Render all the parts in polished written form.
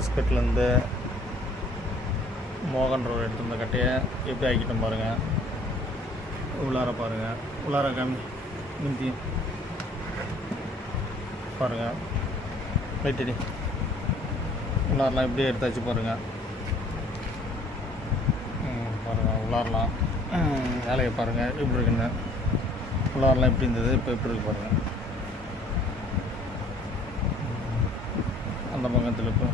மஸ்கட்லேருந்து மோகன் ரோடு எடுத்து வந்த கட்டையை எப்படி ஆக்கிட்டோம் பாருங்கள். உள்ளார பாருங்கள், உள்ளார காமி நிமித்தி பாருங்கள். லைட்டடி உள்ளாரெலாம் இப்படியே எடுத்தாச்சு பாருங்கள். பாருங்கள் உள்ளாரெலாம் வேலையை பாருங்கள் எப்படி இருக்குன்னு. உள்ளாரெலாம் எப்படி இருந்தது, இப்போ எப்படி இருக்கு பாருங்கள். அந்த பக்கத்தில் இப்போ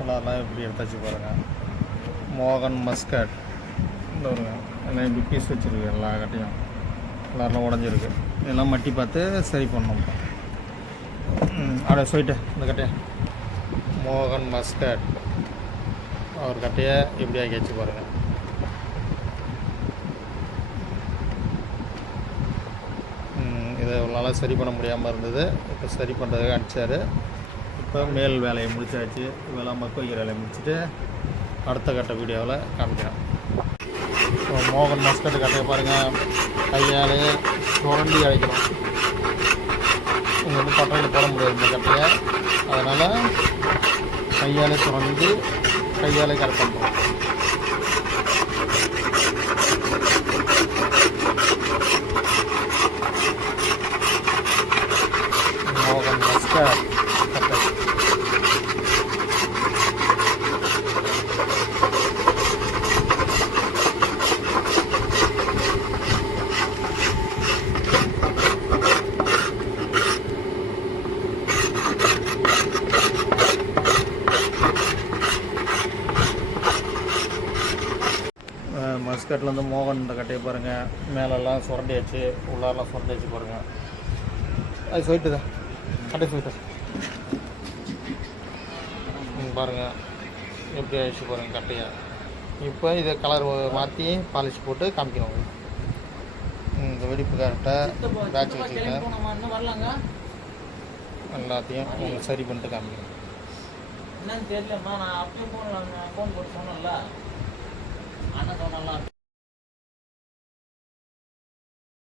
உள்ளாரெலாம் எப்படி எடுத்தாச்சு பாருங்கள். மோகன் மஸ்கட் இந்த வருங்க எல்லாம் இப்படி பீஸ் வச்சுருக்கு. எல்லா கட்டையும் உள்ளாரெலாம் உடஞ்சிருக்கு. இதெல்லாம் மட்டி பார்த்து சரி பண்ணணும். அப்படியே சொல்லிட்டு இந்த கட்டையை மோகன் மஸ்கட் ஒரு கட்டையை எப்படி ஆக்கியாச்சு பாருங்கள். இதை ஒரு நாளாக சரி பண்ண முடியாமல் இருந்தது. இப்போ சரி பண்ணுறதுக்கு அடித்தார். இப்போ மேல் வேலையை முடிச்சாச்சு. இதெல்லாம் மக்க வைக்கிற வேலையை முடிச்சுட்டு அடுத்த கட்ட வீடியோவில் காமிக்கிறேன். இப்போ மோகன் மஸ்கட் கட்டையை பாருங்கள். கையால் சுரண்டி அழைக்கணும். இங்கே வந்து பட்டறையில் போட முடியாது இந்த கட்டையை. அதனால் கையால் சுரண்டி கையால் கரெக்ட் பண்ணுறோம். மோகன் மஸ்கட் கட்டை மஸ்கட்லேருந்து மோகன் இந்த கட்டையை பாருங்கள். மேலெல்லாம் சுரண்டியாச்சு, உள்ளாரெலாம் சுரண்டியாச்சு பாருங்கள். அது சொல்லிட்டு தான் கட்டை சொல்லிட்டு பாருங்கள் எப்படி ஆயிடுச்சு பாருங்கள் கட்டையை. இப்போ இதை கலர் மாற்றி பாலிஷ் போட்டு காமிக்கணும். இந்த வெடிப்பு கரெக்டாக பேட்ச் வச்சுக்கிட்டேன். எல்லாத்தையும் உங்களுக்கு சரி பண்ணிட்டு காமிக்கணும். என்னன்னு தெரியலம்மா, நான் அப்படியே ஃபோன் போட்டு சொன்னேன்ல அண்ணன் சொன்னால